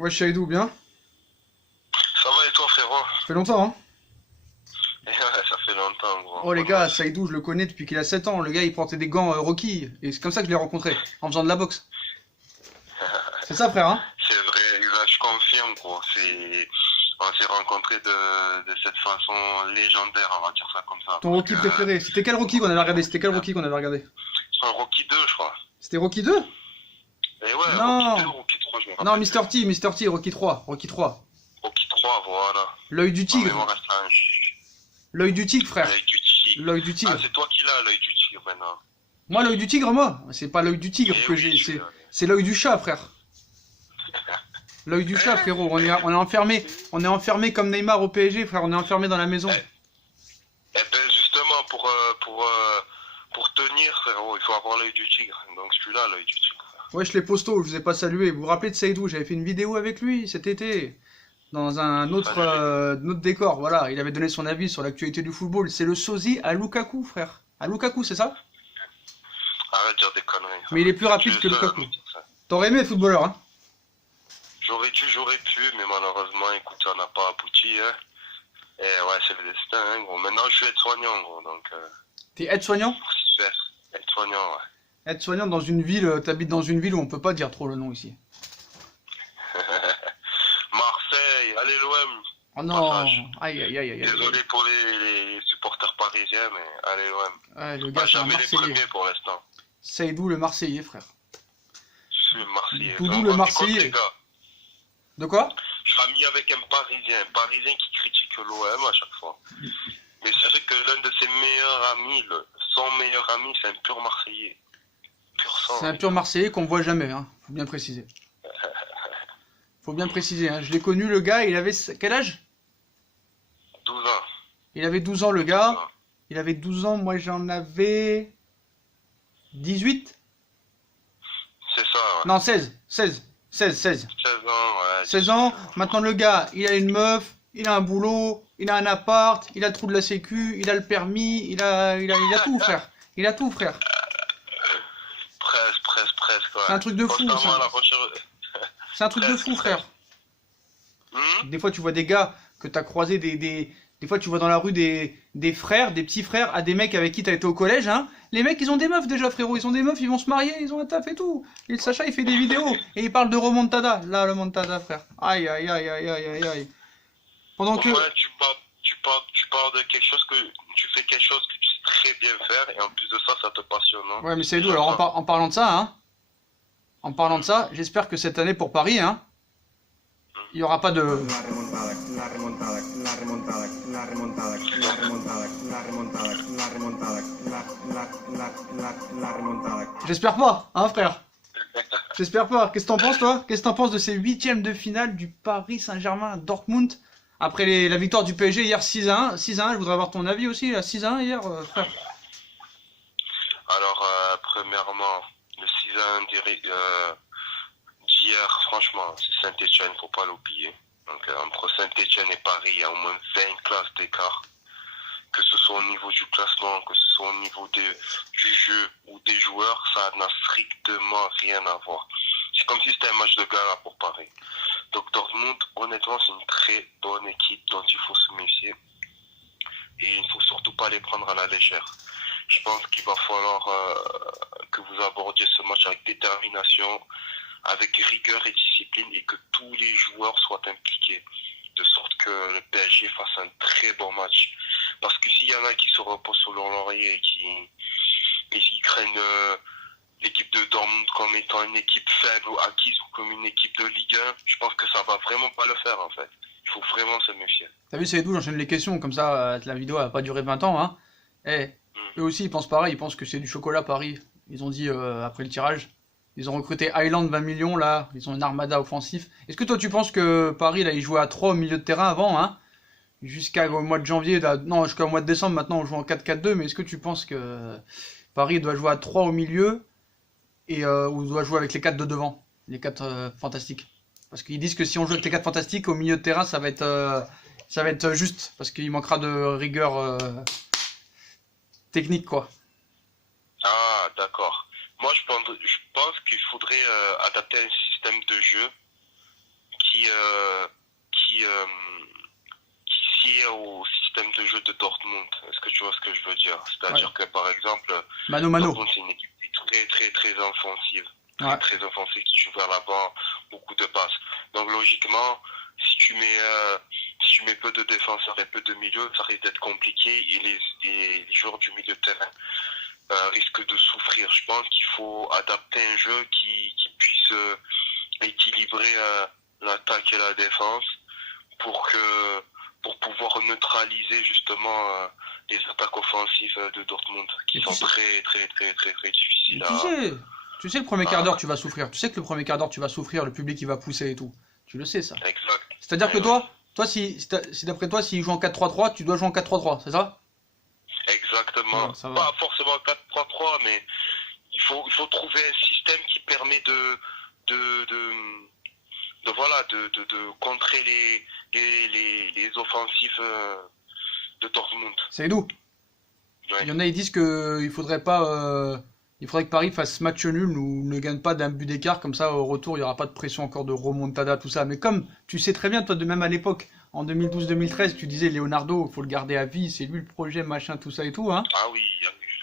Ouais, Shaidou, bien. Ça va et toi, frérot? Ça fait longtemps, hein. Ouais, ça fait longtemps, gros. Oh les Franchement, gars, Saïdou, je le connais depuis qu'il a 7 ans. Le gars, il portait des gants Rocky. Et c'est comme ça que je l'ai rencontré, en faisant de la boxe. C'est ça, frère, hein? c'est vrai, exact, je confirme, gros. On s'est rencontrés de cette façon légendaire, on va dire ça comme ça. Ton Parce Rocky que préféré. C'était quel Rocky qu'on avait regardé? C'était quel Rocky qu'on avait regardé? c'est un Rocky 2, je crois. C'était Rocky 2? Et ouais, Rocky 2, Non! Rocky 3, je me Non, rappelle plus. Mr. T, Rocky 3. Rocky 3. Rocky 3, voilà. L'œil du Ma tigre. mémoire reste un L'œil du tigre, frère. l'œil du tigre. L'œil du Ah, tigre. c'est toi qui l'as, l'œil du tigre maintenant. Moi, l'œil du tigre, moi. C'est pas l'œil du tigre Eh que oui, j'ai. je suis C'est l'œil du chat, frère. L'œil du chat, frérot. On est enfermé. On est enfermé comme Neymar au PSG, frère. On est enfermé dans la maison. Eh ben justement, pour tenir, frérot, il faut avoir l'œil du tigre. Donc celui-là, l'œil du tigre. Ouais, je l'ai posto, je vous ai pas salué. Vous vous rappelez de Seydou? J'avais fait une vidéo avec lui cet été, dans un autre décor. Voilà, il avait donné son avis sur l'actualité du football. C'est le sosie à Lukaku, frère. À Lukaku, c'est ça? Arrête de dire des conneries. Mais il est plus Tu rapide es que seul à Lukaku. me dire ça. T'aurais aimé être footballeur, hein? J'aurais pu, mais malheureusement, écoute, ça n'a pas abouti, hein. Et ouais, c'est le destin, hein, gros. Maintenant, je suis aide-soignant, gros, donc, T'es aide-soignant? pour s'y faire. Aide-soignant, Aide-soignant dans une ville, t'habites dans une ville où on peut pas dire trop le nom ici. ouais. Marseille, allez l'OM, Oh non! passage. Aïe aïe aïe aïe aïe. Désolé pour les supporters parisiens, mais allez l'OM. Ouais, le Pas gars, c'est un jamais les Marseillais. premiers pour l'instant. Seydou, le Marseillais, frère. Je suis Marseillais. Doudou, Donc, le on dit quoi, Marseillais. les gars? De quoi? Je suis ami avec un Parisien qui critique l'OM à chaque fois. Mais sachez que l'un de ses meilleurs amis, son meilleur ami, c'est un pur Marseillais. Pur sang. C'est un pur Marseillais qu'on voit jamais, hein. Faut bien préciser. Faut bien préciser, hein. Je l'ai connu, le gars, il avait quel âge? 12 ans. Il avait 12 ans, le 12 gars. ans. Il avait 12 ans, moi j'en avais 18. C'est ça, ouais. Non, 16. 16. 16, 16. 16 ans, ouais. 16 ans. Maintenant, le gars, il a une meuf, il a un boulot, il a un appart, il a le trou de la sécu, il a le permis, il a tout, frère. Il a tout, frère. Presque, ouais. C'est un truc de fou, Constamment ça. à la recherche. C'est un truc de fou, frère. Des fois, tu vois des gars que t'as croisés, des fois, tu vois dans la rue des frères, des petits frères, à des mecs avec qui t'as été au collège, hein. Les mecs, ils ont des meufs déjà, frérot. Ils ont des meufs, ils vont se marier, ils ont un taf et tout. Et le Sacha, il fait des vidéos. Et il parle de remontada. Là, le remontada, frère. Aïe, aïe, aïe, aïe, aïe, aïe, aïe. Pendant Au que. moins, tu parles de quelque chose que tu fais quelque chose que tu sais très bien faire et en plus de ça, ça te passionne, hein. Ouais, mais c'est doux. Alors, en parlant de ça, hein. En parlant de ça, j'espère que cette année pour Paris, hein. Il n'y aura pas de. La remontada, la remontada, la remontada, la remontada, la remontada, la remontada, la remontada, la remontada. J'espère pas, hein, frère. J'espère pas. Qu'est-ce que t'en penses, toi? Qu'est-ce que t'en penses de ces huitièmes de finale du Paris Saint-Germain Dortmund? Après la victoire du PSG hier 6-1. 6-1, je voudrais avoir ton avis aussi, là. 6-1 hier, frère. Alors, premièrement, le 6-1 d'hier, franchement, c'est Saint-Etienne, faut pas l'oublier. Donc, entre Saint-Etienne et Paris, il y a au moins 20 classes d'écart. Que ce soit au niveau du classement, que ce soit au niveau du jeu ou des joueurs, ça n'a strictement rien à voir. C'est comme si c'était un match de gala pour Paris. Donc Dortmund, honnêtement, c'est une très bonne équipe dont il faut se méfier. Et il ne faut surtout pas les prendre à la légère. Je pense qu'il va falloir que vous abordiez ce match avec détermination, avec rigueur et discipline, et que tous les joueurs soient impliqués, de sorte que le PSG fasse un très bon match. Parce que s'il y en a qui se reposent sur leur laurier et qui craignent l'équipe de Dortmund comme étant une équipe faible ou acquise ou comme une équipe de Ligue 1, je pense que ça va vraiment pas le faire en fait. Il faut vraiment se méfier. T'as vu, c'est d'où j'enchaîne les questions, comme ça, la vidéo a pas duré 20 ans, hein. Eh, eux aussi, ils pensent pareil, ils pensent que c'est du chocolat Paris. Ils ont dit, après le tirage, ils ont recruté Highland 20 millions, là, ils ont une armada offensif. Est-ce que toi, tu penses que Paris, là, ils jouaient à 3 au milieu de terrain avant, hein? Jusqu'au mois de janvier, là, non, jusqu'au mois de décembre, maintenant, on joue en 4-4-2, mais est-ce que tu penses que Paris doit jouer à 3 au milieu, et ou doit jouer avec les 4 de devant, les 4 fantastiques? Parce qu'ils disent que si on joue avec les 4 fantastiques, au milieu de terrain, ça va être juste, parce qu'il manquera de rigueur technique, quoi. Ah, d'accord. Moi, je pense qu'il faudrait adapter un système de jeu qui, sied au système de jeu de Dortmund. Est-ce que tu vois ce que je veux dire? C'est-à-dire que, par exemple, Mano. Dortmund, c'est une équipe très offensive. Ouais. Très offensive, qui joue vers l'avant, beaucoup de passes. Donc, logiquement, si tu mets peu de défenseurs et peu de milieux, ça risque d'être compliqué et les joueurs du milieu de terrain risquent de souffrir. Je pense qu'il faut adapter un jeu qui puisse équilibrer l'attaque et la défense pour pouvoir neutraliser justement les attaques offensives de Dortmund qui sont très difficiles Tu sais, le premier quart d'heure, tu vas souffrir. Tu sais que le premier quart d'heure, tu vas souffrir, le public, il va pousser et tout. Tu le sais, ça. Exact. C'est-à-dire que toi si d'après toi, s'il joue en 4-3-3, tu dois jouer en 4-3-3, c'est ça? Exactement. Ouais, ça va. Pas forcément 4-3-3, mais il faut trouver un système qui permet de contrer les offensives de Dortmund. C'est doux. Ouais. Il y en a, ils disent qu'il faudrait pas... il faudrait que Paris fasse match nul ou ne gagne pas d'un but d'écart, comme ça au retour il n'y aura pas de pression encore de remontada, tout ça. Mais comme tu sais très bien, toi de même à l'époque, en 2012-2013, tu disais Leonardo, il faut le garder à vie, c'est lui le projet, machin, tout ça et tout. Hein. Ah oui.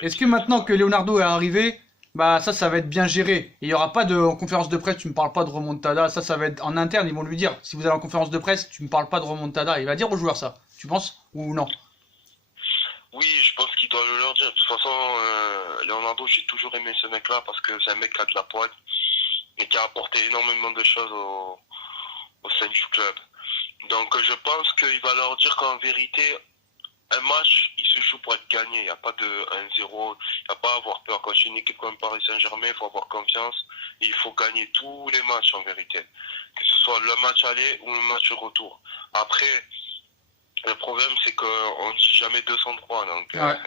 Est-ce que maintenant que Leonardo est arrivé, bah ça va être bien géré. Et il n'y aura pas en conférence de presse, tu me parles pas de remontada, ça va être en interne, ils vont lui dire, si vous allez en conférence de presse, tu me parles pas de remontada. Il va dire aux joueurs ça, tu penses ou non? Oui, je pense qu'il doit le leur dire. De toute façon, Leonardo, j'ai toujours aimé ce mec-là parce que c'est un mec qui a de la pointe et qui a apporté énormément de choses au sein du club. Donc je pense qu'il va leur dire qu'en vérité, un match, il se joue pour être gagné. Il n'y a pas de 1-0, il n'y a pas à avoir peur. Quand c'est une équipe comme Paris Saint-Germain, il faut avoir confiance et il faut gagner tous les matchs en vérité. Que ce soit le match aller ou le match retour. Après, le problème, c'est qu'on ne dit jamais 203. Donc, Ouais.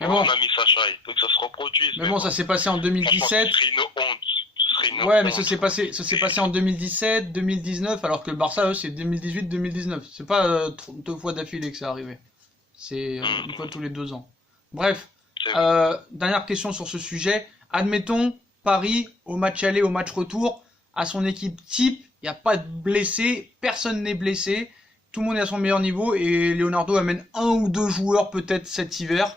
Mais bon. On a mis Sacha, il faut que ça se reproduise. Mais bon, ça s'est passé en 2017. Ce serait une honte. Ouais, mais ça s'est passé en 2017, 2019, alors que le Barça, eux, c'est 2018, 2019. C'est pas 2 fois d'affilée que c'est arrivé. C'est une fois tous les 2 ans. Bref, dernière question sur ce sujet. Admettons, Paris, au match aller, au match retour, à son équipe type, il n'y a pas de blessés, personne n'est blessé, tout le monde est à son meilleur niveau et Leonardo amène 1 ou 2 joueurs peut-être cet hiver.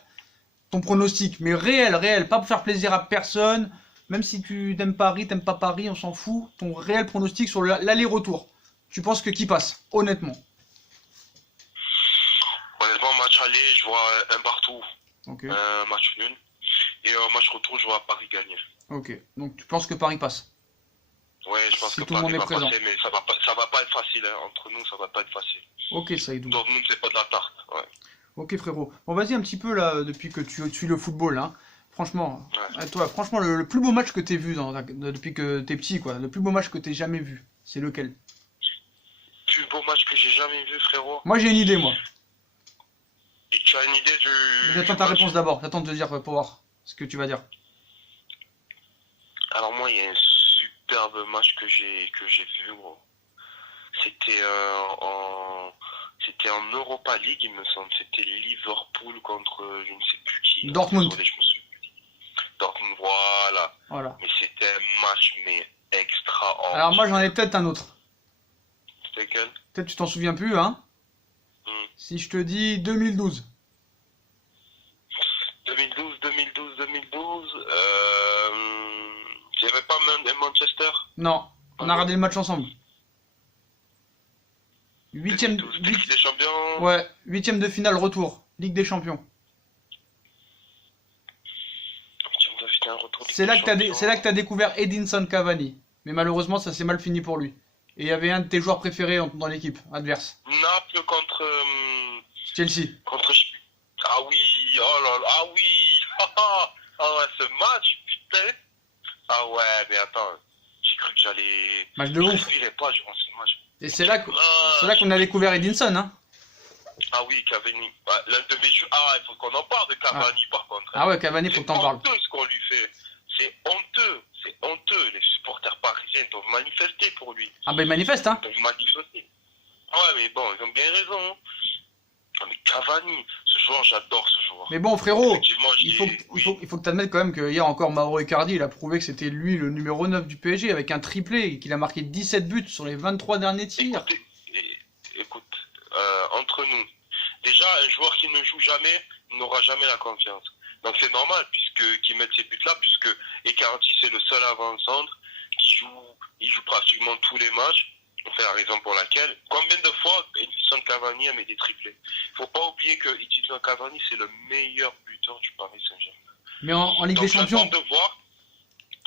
Ton pronostic, mais réel, pas pour faire plaisir à personne, même si tu t'aimes Paris, t'aimes pas Paris, on s'en fout. Ton réel pronostic sur l'aller-retour. Tu penses que qui passe, honnêtement? Honnêtement, match aller, je vois un partout, Ok. match nul. Et match retour, je vois Paris gagner. Ok, donc tu penses que Paris passe? Ouais, je pense Si que tout le monde Paris est va présent. passer, mais ça va pas être facile. Hein. Entre nous, ça va pas être facile. Ok, Saïdou. Dortmund, c'est pas de la tarte. Ouais. Ok, frérot. Bon, vas-y un petit peu là, depuis que tu suis le football, hein. Franchement, Ouais. toi, franchement, le plus beau match que t'aies vu depuis que t'es petit, quoi. Le plus beau match que t'aies jamais vu, c'est lequel? Plus beau match que j'ai jamais vu, frérot. Moi, j'ai une idée, moi. Et tu as une idée du. Mais j'attends ta réponse d'abord. J'attends de te dire pour voir ce que tu vas dire. Alors moi, il y a un superbe match que j'ai vu, gros. C'était en Europa League, il me semble. C'était Liverpool contre je ne sais plus qui. Dortmund. Désolé, je me souviens plus. Dortmund, voilà. Mais c'était un match extraordinaire. Alors moi, j'en ai peut-être un autre. C'était quel? Peut-être tu t'en souviens plus, hein. Si je te dis 2012. 2012. Il n'y avait pas Manchester? Non, on a regardé le match ensemble. Huitième, 2012, Ligue des Champions? ouais, 8e de finale retour, Ligue des Champions. C'est là que t'as découvert Edinson Cavani. Mais malheureusement, ça s'est mal fini pour lui. Et il y avait un de tes joueurs préférés dans l'équipe adverse. Naples contre Chelsea. Ah oui, oh là là, ah oui. Ah ouais, ce match, putain. Ah ouais, mais attends, j'ai cru que j'allais. Match de ouf. Je pas durant ce match. Et c'est là qu'on a découvert Edinson, hein. Ah oui, Cavani. L'un de mes jeux. Ah, il faut qu'on en parle de Cavani par contre. Ah ouais, Cavani, faut que t'en parles. C'est honteux ce qu'on lui fait. C'est honteux. Les supporters parisiens doivent manifester pour lui. Ah bah il manifeste, hein. Ils doivent manifester. Ah ouais, mais bon, ils ont bien raison. Hein. Mais Cavani, ce joueur, j'adore ce joueur. Mais bon, frérot, Effectivement, il faut que tu admettes quand même que hier encore, Mauro Icardi, il a prouvé que c'était lui le numéro 9 du PSG avec un triplé et qu'il a marqué 17 buts sur les 23 derniers tirs. Écoute, entre nous, déjà, un joueur qui ne joue jamais n'aura jamais la confiance. Donc c'est normal qu'il mette ces buts-là, puisque Icardi, c'est le seul avant-centre il joue pratiquement tous les matchs. C'est la raison pour laquelle, combien de fois Edinson Cavani a mis des triplés? Il ne faut pas oublier que Edinson Cavani, c'est le meilleur buteur du Paris Saint-Germain. Mais en Ligue des Champions...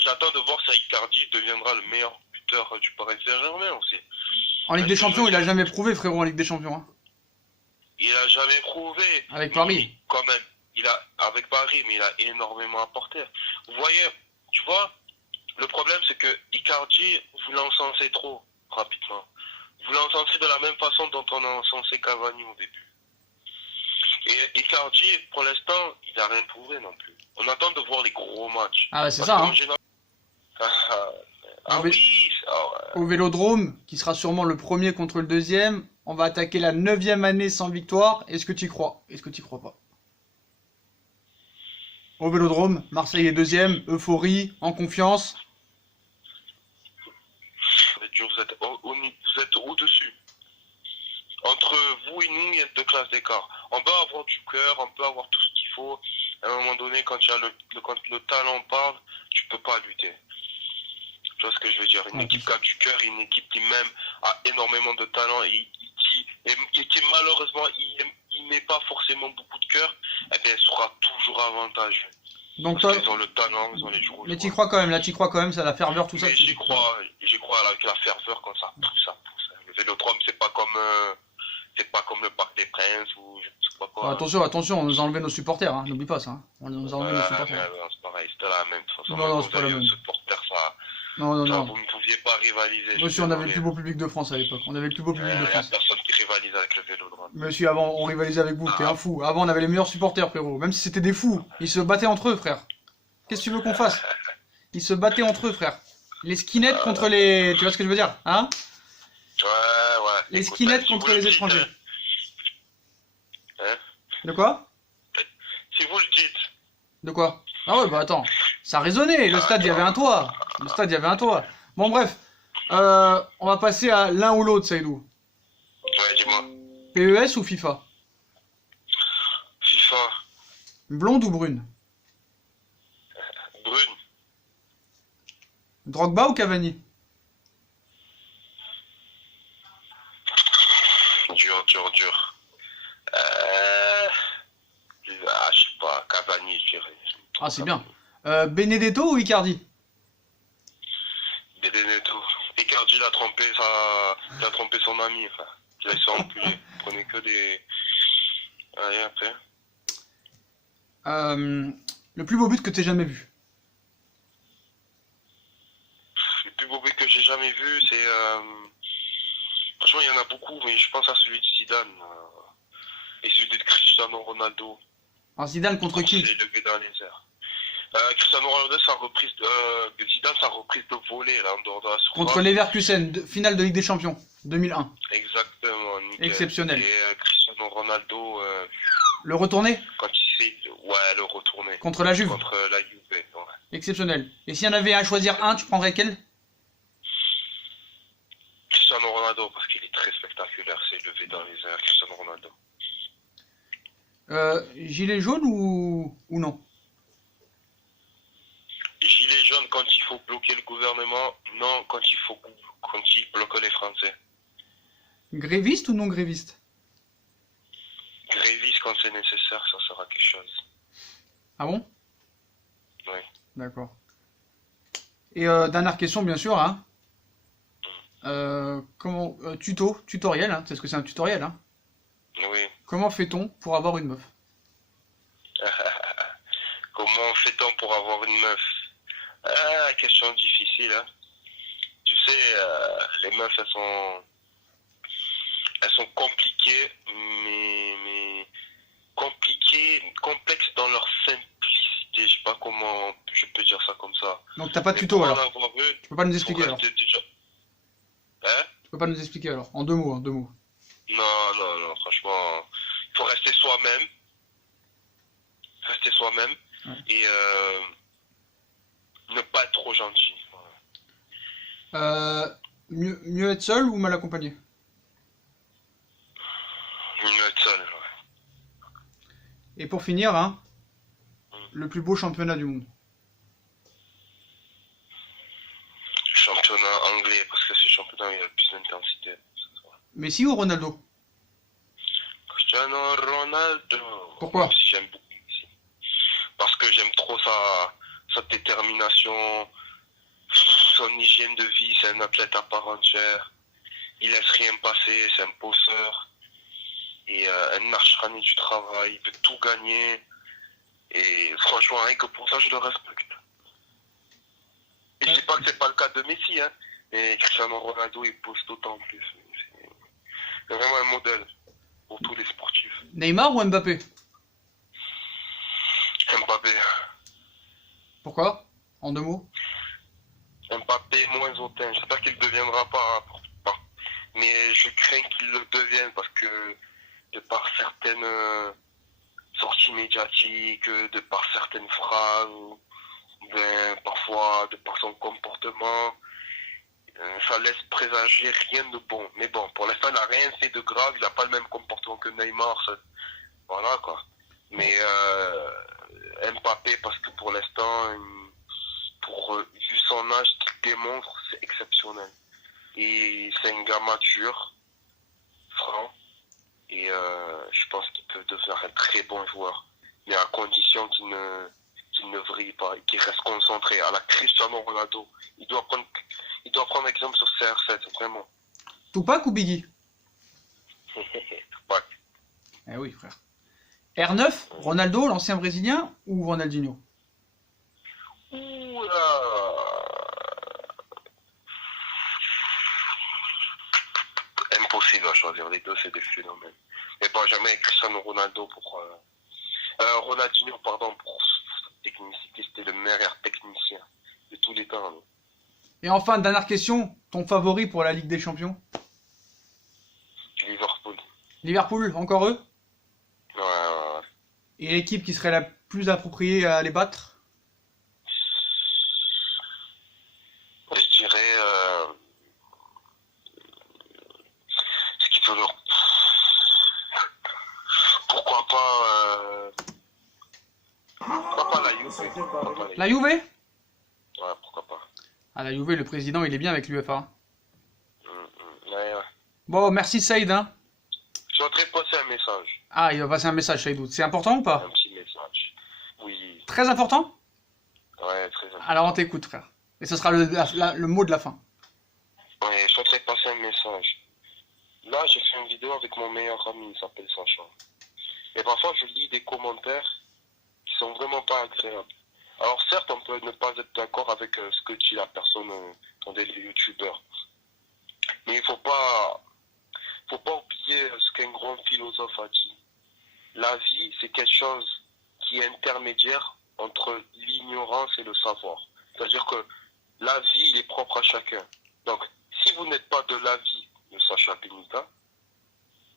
J'attends de voir si Icardi deviendra le meilleur buteur du Paris Saint-Germain aussi. En Ligue des Champions, il a jamais prouvé, frérot, en Ligue des Champions. Hein. Il a jamais prouvé. Avec Paris. Quand même. Avec Paris, mais il a énormément apporté. Vous voyez, tu vois, le problème, c'est que Icardi, vous l'encensez trop rapidement. Vous l'encensez de la même façon dont on a encensé Cavani au début. Et Icardi, pour l'instant, il n'a rien prouvé non plus. On attend de voir les gros matchs. Ah, c'est ça, hein. Oui. Au Vélodrome, qui sera sûrement le premier contre le deuxième, on va attaquer la 9e année sans victoire. Est-ce que tu y crois? Est-ce que tu y crois pas? Au Vélodrome, Marseille est deuxième, euphorie, en confiance. Vous êtes au-dessus. Entre vous et nous, il y a 2 classes d'écart. On peut avoir du cœur, on peut avoir tout ce qu'il faut. À un moment donné, quand le talent parle, tu peux pas lutter. Tu vois ce que je veux dire? Une équipe qui a du cœur, une équipe qui même a énormément de talent et qui malheureusement, il met pas forcément beaucoup de cœur, eh bien, elle sera toujours avantageuse. Donc parce qu'ils ont le talent, ils ont les joueurs. Mais tu crois quand même, là, tu crois quand même, ça, la ferveur, tout ça. J'y crois avec la ferveur quand ça pousse. Le Vélodrome, c'est pas comme le Parc des Princes ou je sais pas quoi. Attention, on nous a enlevé nos supporters, hein. N'oublie pas ça. Hein. On nous a enlevé nos supporters. C'est pareil, c'était la même. De toute façon, non, c'est pas la même. Supporters, non. Vous ne pouviez pas rivaliser. Monsieur, on avait le plus beau public de France à l'époque. On avait le plus beau public de France. Il n'y a personne qui rivalise avec le Vélodrome. Monsieur, avant, on rivalisait avec vous, t'es un fou. Avant, on avait les meilleurs supporters, frérot. Même si c'était des fous, ils se battaient entre eux, frère. Qu'est-ce que tu veux qu'on fasse? Ils se battaient entre eux, frère. Les skinheads contre les... Tu vois ce que je veux dire? Hein? Ouais. Les skinheads contre les étrangers. Hein? De quoi? Si vous le dites. De quoi? Ah ouais, bah attends. Ça résonnait. Le stade, il y avait un toit. Bon, bref. On va passer à l'un ou l'autre, Saïdou. Ouais, dis-moi. PES ou FIFA? FIFA. Blonde ou brune? Brune. Drogba ou Cavani? Dur. Je sais pas, Cavani, je dirais. Ah, c'est bien. Benedetto ou Icardi? Benedetto. Icardi, il a trompé son ami, enfin. Il a fait empuler. Il prenait que des... Allez, après. Le plus beau but que t'aies jamais vu? Le plus beau but que j'ai jamais vu, c'est... Franchement, il y en a beaucoup, mais je pense à celui de Zidane. Et celui de Cristiano Ronaldo. Ah, Zidane contre qui? Il s'est levé dans les airs. Cristiano Ronaldo, Zidane, sa reprise de volée, là, en dehors de la surface. Contre Leverkusen, finale de Ligue des Champions, 2001. Exactement, nickel. Exceptionnel. Et Cristiano Ronaldo... le retourné? Le retourné. Contre la Juve? Contre la Juve, ouais. Exceptionnel. Et s'il y en avait à choisir un, tu prendrais quel? Cristiano Ronaldo, parce qu'il est très spectaculaire, c'est levé dans les airs, Cristiano Ronaldo. Gilet jaune ou non? Gilet jaune quand il faut bloquer le gouvernement, non quand il bloque les Français. Gréviste ou non gréviste? Gréviste quand c'est nécessaire, ça sera quelque chose. Ah bon? Oui. D'accord. Et dernière question bien sûr, hein. Tutoriel, hein, c'est ce que c'est un tutoriel, hein. Oui. Comment fait-on pour avoir une meuf? Comment fait-on pour avoir une meuf? Question difficile, hein. Tu sais, les meufs, elles sont compliquées, mais complexes dans leur simplicité. Je sais pas comment je peux dire ça comme ça. Donc t'as pas de tuto alors? Tu peux pas nous expliquer alors? Hein? Tu peux pas nous expliquer alors? En 2 mots, Non, franchement, faut rester soi-même. Rester soi-même. Ouais. Et ne pas être trop gentil. Mieux être seul ou mal accompagné? Mieux être seul. Ouais. Et pour finir, hein, le plus beau championnat du monde. Championnat anglais, parce que c'est championnat où il y a le plus d'intensité. Messi ou Ronaldo? Cristiano Ronaldo. Pourquoi? Même si j'aime beaucoup Messi. Parce que j'aime trop sa détermination, son hygiène de vie, c'est un athlète à part entière. Il laisse rien passer, c'est un bosseur. Et un acharné du travail, il veut tout gagner. Et franchement, rien que pour ça, je le respecte. Et je dis pas que c'est pas le cas de Messi, hein. Mais Cristiano Ronaldo, il bosse d'autant plus. C'est vraiment un modèle pour tous les sportifs. Neymar ou Mbappé? Mbappé. Pourquoi? En 2 mots? Mbappé moins hautain. J'espère qu'il ne deviendra pas. Mais je crains qu'il le devienne parce que de par certaines sorties médiatiques, de par certaines phrases, ben, parfois de par son comportement, ça laisse présager rien de bon. Mais bon, pour l'instant, il n'a rien fait de grave. Il n'a pas le même comportement que Neymar. Voilà quoi. Mais Mbappé, parce que pour l'instant, vu son âge qu'il démontre, c'est exceptionnel. Et c'est un gars mature, franc. Et je pense qu'il peut devenir un très bon joueur. Mais à condition qu'il ne vrille pas et qu'il reste concentré. À la Cristiano Ronaldo, il doit prendre exemple sur CR7, vraiment. Tupac ou Biggie? Tupac. Eh oui, frère. R9, Ronaldo, l'ancien brésilien ou Ronaldinho? Oula. Impossible à choisir, les deux c'est des phénomènes. Mais bon, jamais Cristiano Ronaldo pour Ronaldinho, pardon, pour technicité, c'était le meilleur technicien de tous les temps. Et enfin, dernière question, ton favori pour la Ligue des Champions? Liverpool. Liverpool, encore eux? Ouais. Et l'équipe qui serait la plus appropriée à les battre? Je dirais ce qui peut leur... Pourquoi pas la Juve. Pourquoi pas La Juve? Ouais, pourquoi pas. Ah, la Juve, le président, il est bien avec l'UEFA. Ouais. Bon, merci Saïd, hein. Je voudrais passer un message. Ah, il va passer un message, Saïd. C'est important ou pas? Un petit message. Oui. Très important? Ouais, très important. Alors on t'écoute, frère. Et ce sera le mot de la fin. Ouais, je voudrais passer un message. Là, j'ai fait une vidéo avec mon meilleur ami, il s'appelle Sacha. Et parfois, je lis des commentaires qui sont vraiment pas agréables. Alors certes, on peut ne pas être d'accord avec ce que dit la personne, les youtubeurs. Mais il faut pas oublier ce qu'un grand philosophe a dit. La vie, c'est quelque chose qui est intermédiaire entre l'ignorance et le savoir. C'est-à-dire que la vie, il est propre à chacun. Donc, si vous n'êtes pas de l'avis de Sacha Benita,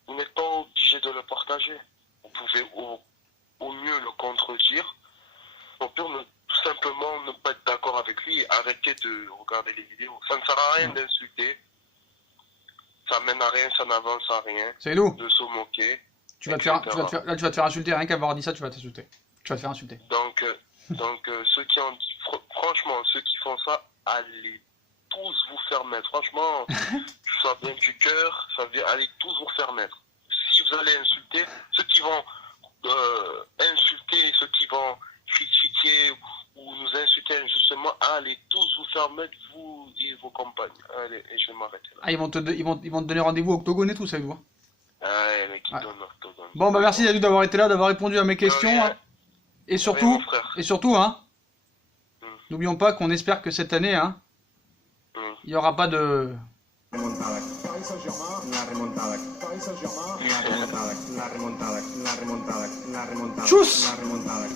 vous n'êtes pas obligé de le partager. Vous pouvez au mieux le contredire, au pire tout simplement ne pas être d'accord avec lui et arrêter de regarder les vidéos. Ça ne sert à rien d'insulter, ça mène à rien, ça n'avance à rien. C'est nous. De se moquer. Tu vas te faire insulter, rien qu'avoir dit ça, tu vas t'insulter. Tu vas te faire insulter. Donc ceux qui ont dit, franchement, ceux qui font ça, allez tous vous faire mettre. Franchement, ça vient du cœur, allez tous vous faire mettre. Si vous allez insulter, ceux qui vont insulter, ceux qui vont critiquer ou nous insulter injustement, allez tous vous faire mettre, vous et vos compagnes. Allez, et je vais m'arrêter là. Ah, ils vont te donner rendez-vous au Octogone et tout, ça, ils voient. Ouais, mec, Ouais. Octogone. Bon, bah merci Dadou d'avoir été là, d'avoir répondu à mes questions. Hein. Et surtout, hein, n'oublions pas qu'on espère que cette année, hein, il n'y aura pas de... Remontada. Paris Saint-Germain. La remontada. Paris Saint-Germain. La remontada. La remontada. La remontada. La remontada. Tchuss. La remontada.